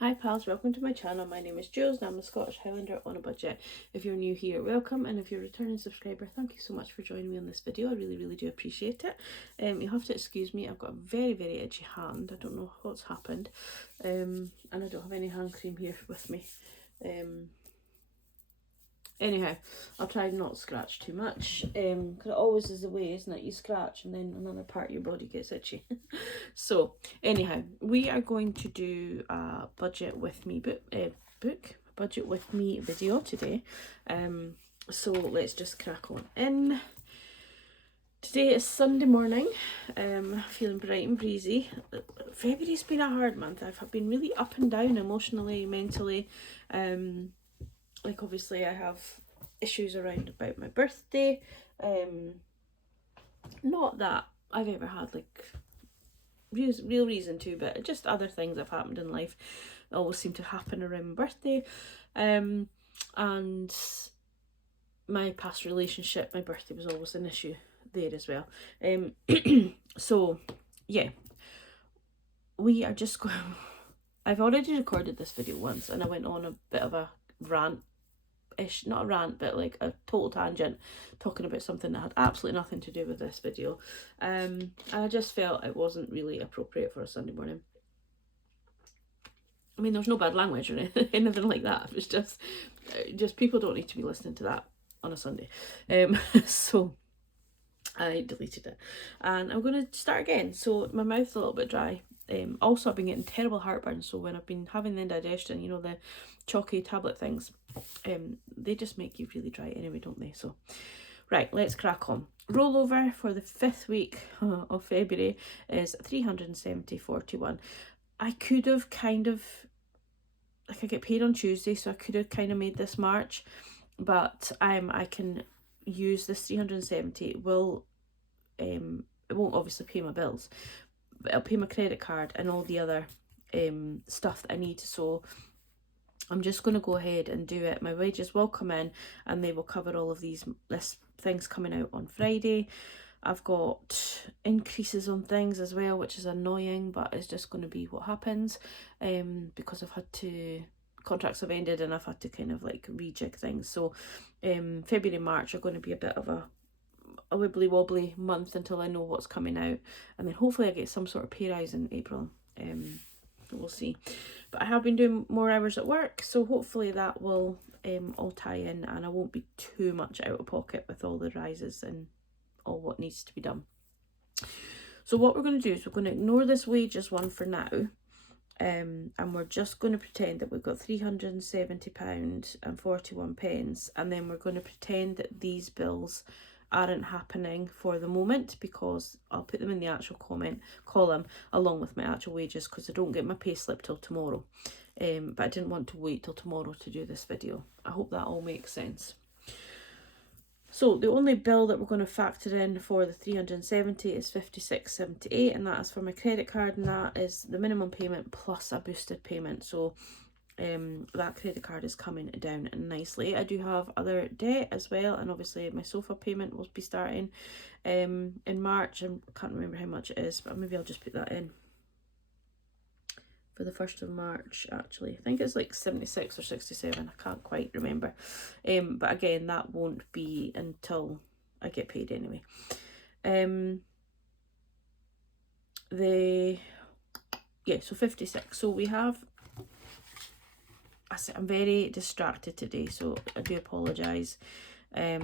Hi pals, welcome to my channel. My name is Julz and I'm a Scottish Highlander on a budget. If you're new here, welcome, and if you're a returning subscriber, thank you so much for joining me on this video. I really do appreciate it. You have to excuse me, I've got a very itchy hand. I don't know what's happened, and I don't have any hand cream here with me. Anyhow, I'll try not to scratch too much, because it always is the way, isn't it? You scratch and then another part of your body gets itchy. So anyhow, we are going to do a budget with me budget with me video today. So let's just crack on in. Today is Sunday morning. Feeling bright and breezy. February's been a hard month. I've been really up and down emotionally, mentally. Like obviously I have issues around about my birthday. Not that I've ever had like real reason to, but just other things that have happened in life always seem to happen around my birthday. And my past relationship, my birthday was always an issue there as well. So yeah, we are just going. I've already recorded this video once and I went on a bit of a rant ish, not a rant, but like a total tangent, talking about something that had absolutely nothing to do with this video. I just felt it wasn't really appropriate for a Sunday morning. I mean, there's no bad language or anything like that. It was just people don't need to be listening to that on a Sunday. So I deleted it and I'm going to start again. So my mouth's a little bit dry. Also I've been getting terrible heartburn, so when I've been having the indigestion, you know, the chalky tablet things, they just make you really dry anyway, don't they? So right, let's crack on. Rollover for the 5th week of February is 370.41. I could have kind of, like, I get paid on Tuesday, so I could have kind of made this March, but I can use this 370. It will it won't obviously pay my bills, but it'll pay my credit card and all the other stuff that I need. So I'm just going to go ahead and do it. My wages will come in and they will cover all of these things coming out on Friday. I've got increases on things as well, which is annoying, but it's just going to be what happens, because I've had to, contracts have ended and I've had to kind of like rejig things. So February and March are going to be a bit of a wibbly wobbly month until I know what's coming out, and then hopefully I get some sort of pay rise in April. We'll see. But I have been doing more hours at work, so hopefully that will all tie in and I won't be too much out of pocket with all the rises and all what needs to be done. So what we're going to do is we're going to ignore this wages one for now, and we're just going to pretend that we've got £370.41, and then we're going to pretend that these bills aren't happening for the moment, because I'll put them in the actual column along with my actual wages, because I don't get my pay slip till tomorrow. But I didn't want to wait till tomorrow to do this video. I hope that all makes sense. So the only bill that we're going to factor in for the 370 is 56.78, and that is for my credit card, and that is the minimum payment plus a boosted payment. So that credit card is coming down nicely. I do have other debt as well, and obviously my sofa payment will be starting in March. I can't remember how much it is, but maybe I'll just put that in for the 1st of March. Actually, I think it's like 76 or 67, I can't quite remember. But again, that won't be until I get paid anyway. So 56. So we have, I'm very distracted today, so I do apologise. I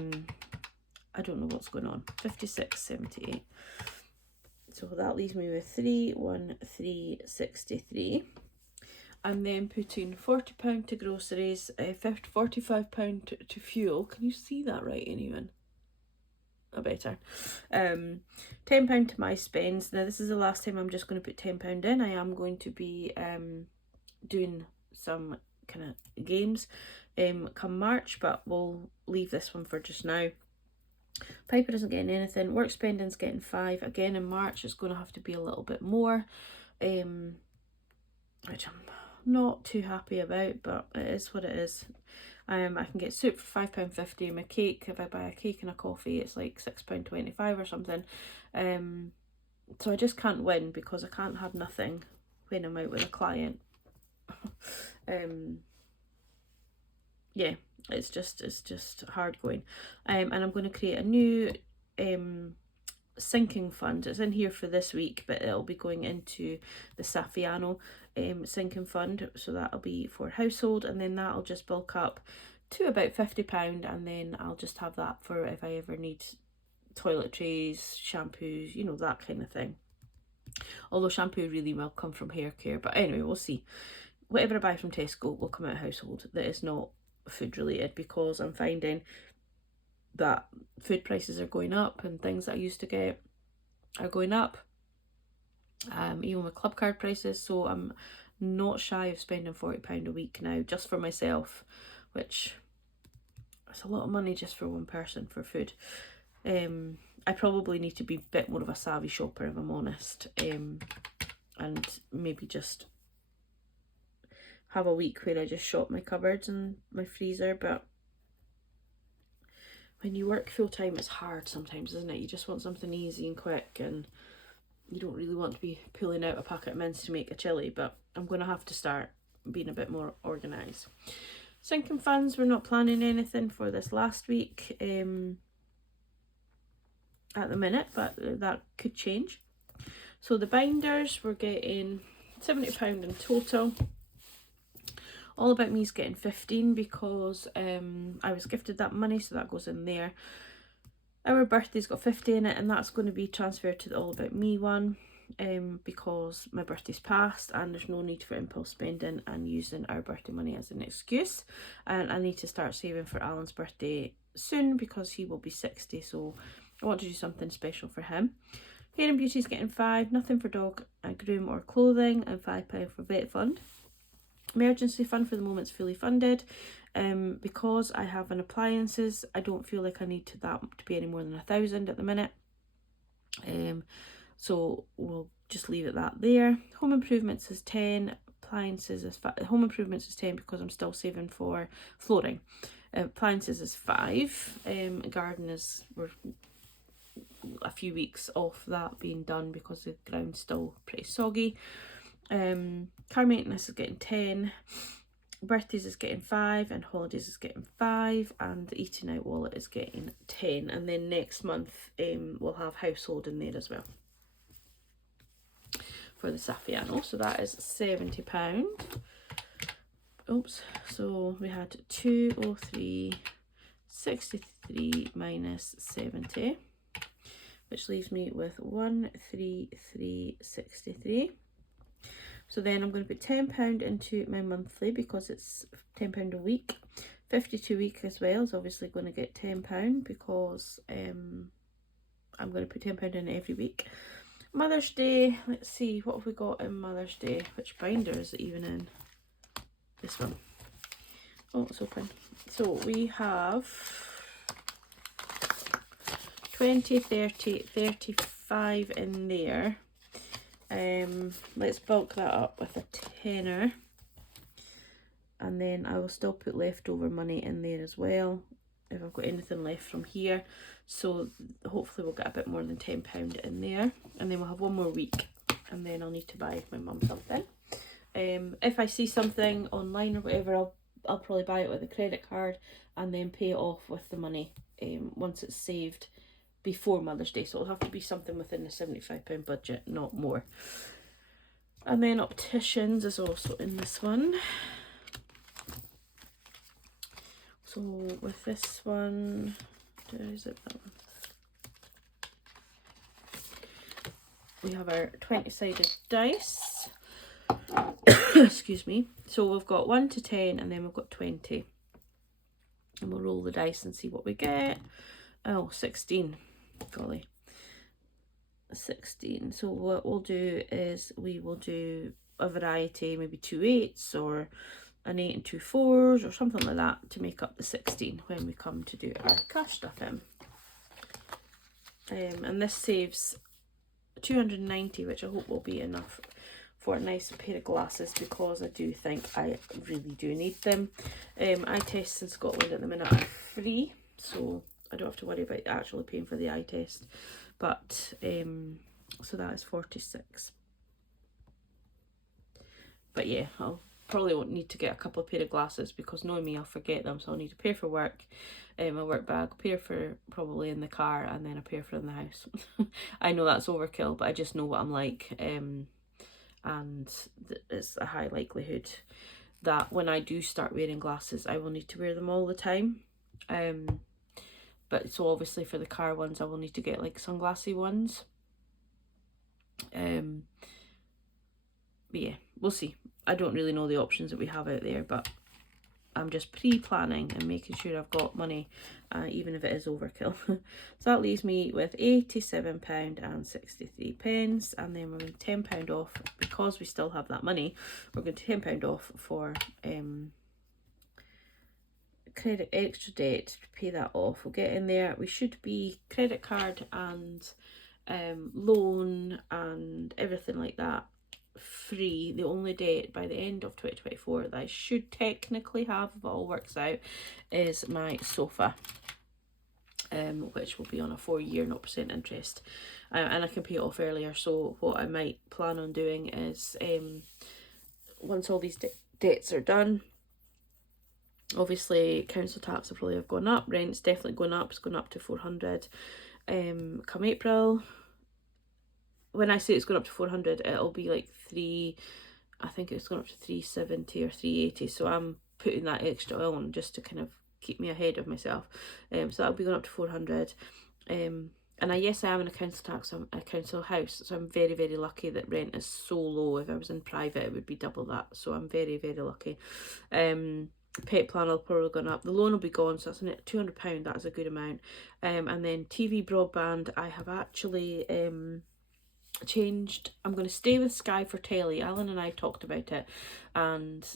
don't know what's going on. 56.78. So that leaves me with 313.63. I'm then putting £40 to groceries, £45 to fuel. Can you see that right, anyone? Oh, better. £10 to my spends. Now this is the last time I'm just going to put £10 in. I am going to be doing some kind of games come March, but we'll leave this one for just now. Piper isn't getting anything. Work spending's getting 5. Again, in March it's going to have to be a little bit more, which I'm not too happy about, but it is what it is. I can get soup for £5.50. My cake, if I buy a cake and a coffee, it's like £6.25 or something. So I just can't win, because I can't have nothing when I'm out with a client. Yeah, it's just hard going. And I'm going to create a new sinking fund. It's in here for this week, but it'll be going into the Saffiano sinking fund, so that'll be for household, and then that'll just bulk up to about £50, and then I'll just have that for if I ever need toiletries, shampoos, you know, that kind of thing. Although shampoo really will come from hair care, but anyway, we'll see. Whatever I buy from Tesco will come out of household that is not food related, because I'm finding that food prices are going up and things that I used to get are going up, even with club card prices. So I'm not shy of spending £40 a week now just for myself, which is a lot of money just for one person for food. I probably need to be a bit more of a savvy shopper, if I'm honest, and maybe just have a week where I just shop my cupboards and my freezer. But when you work full time, it's hard sometimes, isn't it? You just want something easy and quick, and you don't really want to be pulling out a packet of mince to make a chilli. But I'm going to have to start being a bit more organised. Sinking funds, we're not planning anything for this last week at the minute, but that could change. So the binders, we're getting £70 in total. All About Me's getting 15 because I was gifted that money, so that goes in there. Our Birthday's got 50 in it, and that's going to be transferred to the All About Me one, because my birthday's passed and there's no need for impulse spending and using our birthday money as an excuse. And I need to start saving for Alan's birthday soon because he will be 60, so I want to do something special for him. Hair and Beauty's getting 5, nothing for dog, groom or clothing, and £5 for vet fund. Emergency fund for the moment is fully funded. Because I have an appliances, I don't feel like I need that to be any more than 1,000 at the minute. So we'll just leave it that there. Home improvements is 10. Appliances is home improvements is 10 because I'm still saving for flooring. Appliances is 5. Garden is, we're a few weeks off that being done because the ground's still pretty soggy. Car maintenance is getting 10. Birthdays is getting 5, and holidays is getting 5, and the eating out wallet is getting 10. And then next month we'll have household in there as well for the Saffiano, so that is £70. Oops, so we had 203, 63 minus 70, which leaves me with 133.63. So then I'm going to put £10 into my monthly because it's £10 a week. 52 week as well is obviously going to get £10 because I'm going to put £10 in every week. Mother's Day, let's see, what have we got in Mother's Day? Which binder is it even in? This one. Oh, it's open. So we have 20, 30, 35 in there. Let's bulk that up with a tenner, and then I will still put leftover money in there as well if I've got anything left from here, so hopefully we'll get a bit more than £10 in there, and then we'll have one more week, and then I'll need to buy my mum something. If I see something online or whatever, I'll probably buy it with a credit card and then pay it off with the money once it's saved before Mother's Day, so it'll have to be something within the £75 budget, not more. And then Opticians is also in this one. So with this one, is it that one? We have our 20-sided dice. Excuse me. So we've got 1 to 10, and then we've got 20. And we'll roll the dice and see what we get. Oh, 16. Golly. 16. So what we'll do is we will do a variety, maybe 2 8s or an 8 and 2 4s or something like that to make up the 16 when we come to do our cash stuff in. And this saves 290, which I hope will be enough for a nice pair of glasses, because I do think I really do need them. Eye tests in Scotland at the minute are free, so I don't have to worry about actually paying for the eye test. But so that is 46. But yeah, I'll probably won't need to get a couple of pair of glasses, because knowing me, I'll forget them. So I'll need a pair for work, my work bag, a pair for probably in the car, and then a pair for in the house. I know that's overkill, but I just know what I'm like, and it's a high likelihood that when I do start wearing glasses, I will need to wear them all the time. But so obviously for the car ones, I will need to get like sunglassy ones. But yeah, we'll see. I don't really know the options that we have out there, but I'm just pre-planning and making sure I've got money, even if it is overkill. So that leaves me with £87.63, and then we're going to £10 off, because we still have that money. We're going to £10 off for credit, extra debt, to pay that off. We'll get in there. We should be credit card and loan and everything like that free. The only debt by the end of 2024 that I should technically have, if it all works out, is my sofa, which will be on a 4-year 0% interest, and I can pay it off earlier. So what I might plan on doing is, once all these debts are done, obviously council tax will probably have gone up, rent's definitely going up, it's going up to 400 come April. When I say it's going up to 400, it'll be like I think it's going up to 370 or 380. So I'm putting that extra on just to kind of keep me ahead of myself. So that'll be going up to 400. And yes, I am in a council tax, I'm a council house, so I'm very, very lucky that rent is so low. If I was in private, it would be double that. So I'm very, very lucky. Pet plan will probably go up. The loan will be gone, so that's £200. That is a good amount. And then TV broadband, I have actually changed. I'm going to stay with Sky for telly. Alan and I talked about it, and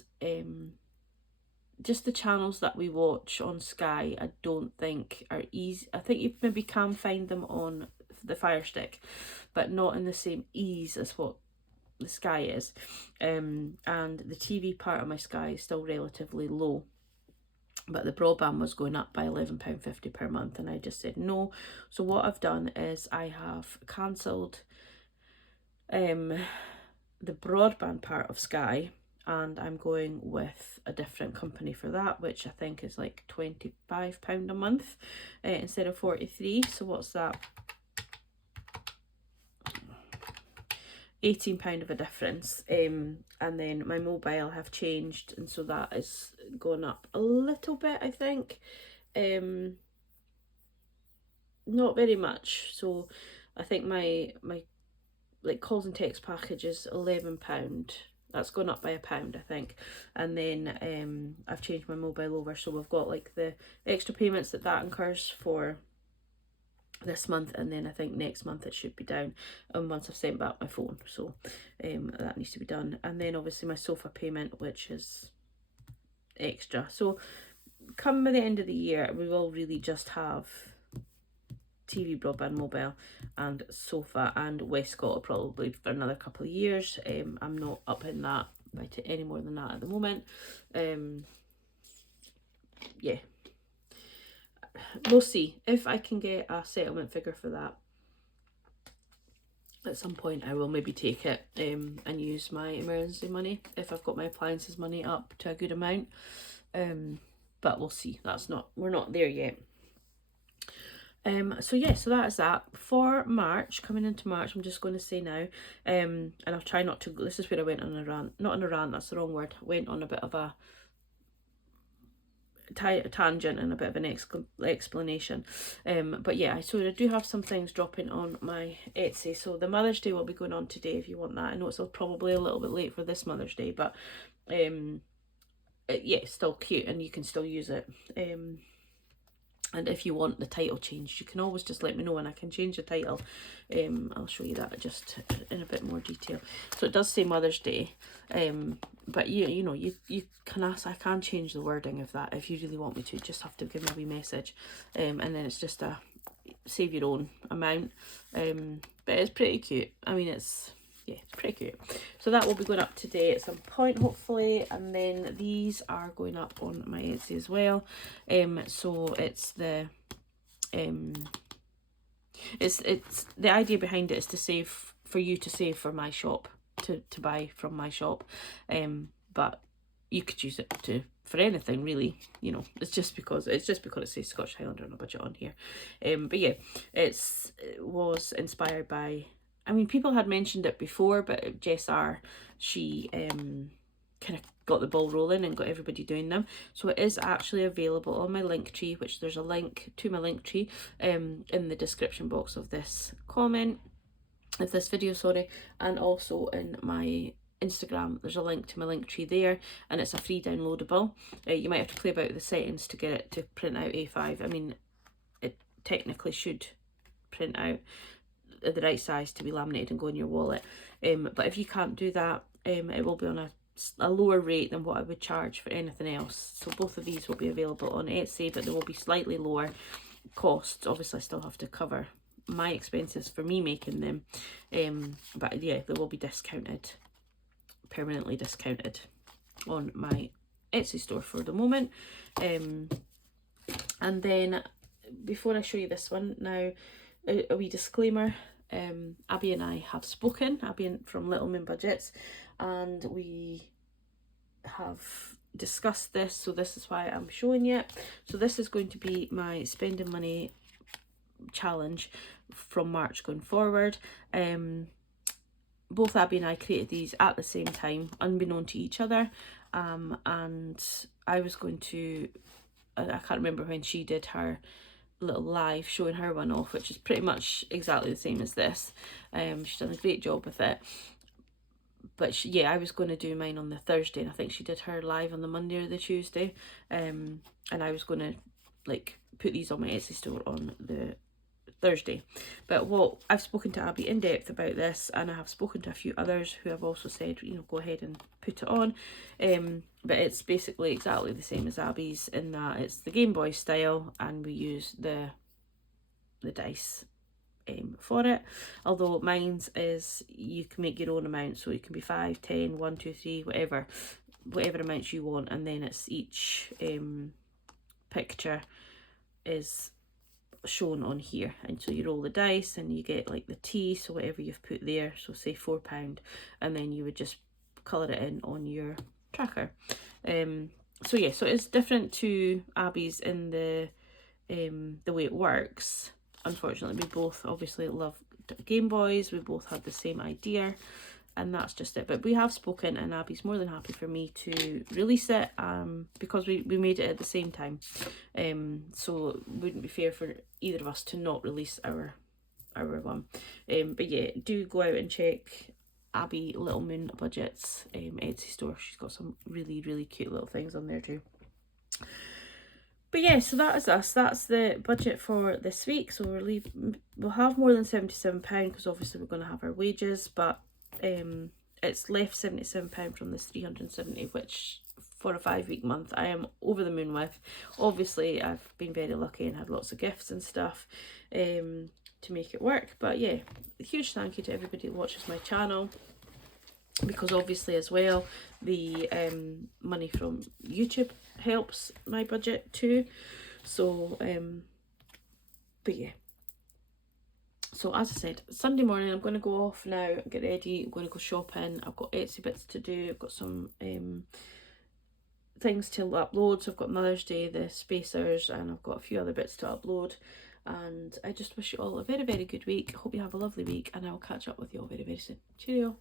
just the channels that we watch on Sky, I don't think are easy. I think you maybe can find them on the Fire Stick, but not in the same ease as what the Sky is. And the TV part of my Sky is still relatively low, but the broadband was going up by £11.50 per month, and I just said no. So what I've done is I have cancelled the broadband part of Sky, and I'm going with a different company for that, which I think is like £25 a month instead of 43. So what's that? £18 of a difference. And then my mobile have changed, and so that is going up a little bit, I think. Not very much. So I think my like calls and text package is £11. That's gone up by £1, I think. And then I've changed my mobile over, so we've got like the extra payments that incurs for this month, and then I think next month it should be down, and once I've sent back my phone. So that needs to be done. And then obviously my sofa payment, which is extra. So come by the end of the year, we will really just have TV, broadband, mobile and sofa, and Westcott probably for another couple of years. I'm not up in that by any more than that at the moment. Yeah, we'll see if I can get a settlement figure for that. At some point I will maybe take it and use my emergency money if I've got my appliances money up to a good amount. But we'll see. We're not there yet. So yeah, so that is that. For March, coming into March, I'm just going to say now, and I'll try not to, this is where I went on a rant, not on a rant, that's the wrong word, went on a bit of a tangent and a bit of an explanation. But yeah, so I do have some things dropping on my Etsy. So the Mother's Day will be going on today if you want that. I know it's probably a little bit late for this Mother's Day, but yeah, it's still cute and you can still use it. And if you want the title changed, you can always just let me know and I can change the title. I'll show you that just in a bit more detail. So it does say Mother's Day, but you know, you can ask, I can change the wording of that if you really want me to. Just have to give me a wee message, and then it's just a save your own amount. But it's pretty cute. I mean, it's pretty cute. So that will be going up today at some point, hopefully, and then these are going up on my Etsy as well. So it's the it's the idea behind it is to save, for you to save for my shop, to buy from my shop, but you could use it for anything really, you know. It's just because it says Scottish Highlander on a budget on here. But yeah, it was inspired by, I mean, people had mentioned it before, but Jess R, she kind of got the ball rolling and got everybody doing them. So it is actually available on my Linktree, which there's a link to my Linktree in the description box of this video, sorry, and also in my Instagram. There's a link to my Linktree there, and it's a free downloadable. You might have to play about with the settings to get it to print out A5. I mean, it technically should print out the right size to be laminated and go in your wallet, but if you can't do that, it will be on a lower rate than what I would charge for anything else. So both of these will be available on Etsy, but there will be slightly lower costs. Obviously I still have to cover my expenses for me making them, but yeah, they will be discounted, permanently discounted on my Etsy store for the moment. And then before I show you this one now, a wee disclaimer. Abby and I have spoken, Abby from Little Moon Budgets, and we have discussed this, so this is why I'm showing it. So this is going to be my spending money challenge from March going forward. Both Abby and I created these at the same time, unbeknown to each other, and I was going to, I can't remember when she did her little live showing her one off, which is pretty much exactly the same as this. She's done a great job with it, but yeah, I was going to do mine on the Thursday, and I think she did her live on the Monday or the Tuesday, and I was going to like put these on my Etsy store on the Thursday. But what I've spoken to Abby in depth about this, and I have spoken to a few others who have also said, you know, go ahead and put it on. But it's basically exactly the same as Abby's in that it's the Game Boy style, and we use the dice for it. Although mine's is, you can make your own amount, so it can be 5, 10, 1, 2, 3, whatever amounts you want, and then it's each picture is shown on here, and so you roll the dice and you get like the T, so whatever you've put there, so say £4, and then you would just colour it in on your tracker. So yeah, so it's different to Abby's in the way it works. Unfortunately, we both obviously love Game Boys, we both had the same idea, and that's just it. But we have spoken, and Abby's more than happy for me to release it, because we made it at the same time, so it wouldn't be fair for either of us to not release our one. But yeah, do go out and check Abby Little Moon Budgets Etsy store. She's got some really, really cute little things on there too. But yeah, so that is us. That's the budget for this week. So we'll have more than £77 because obviously we're going to have our wages, but it's left £77 from this 370, which for a 5-week month I am over the moon with. Obviously I've been very lucky and had lots of gifts and stuff to make it work. But yeah, a huge thank you to everybody that watches my channel, because obviously as well the money from YouTube helps my budget too. So but yeah, so as I said, Sunday morning I'm going to go off now, get ready, I'm going to go shopping. I've got Etsy bits to do, I've got some things to upload. So I've got Mother's Day, the spacers, and I've got a few other bits to upload. And I just wish you all a very, very good week. I hope you have a lovely week, and I will catch up with you all very, very soon. Cheerio.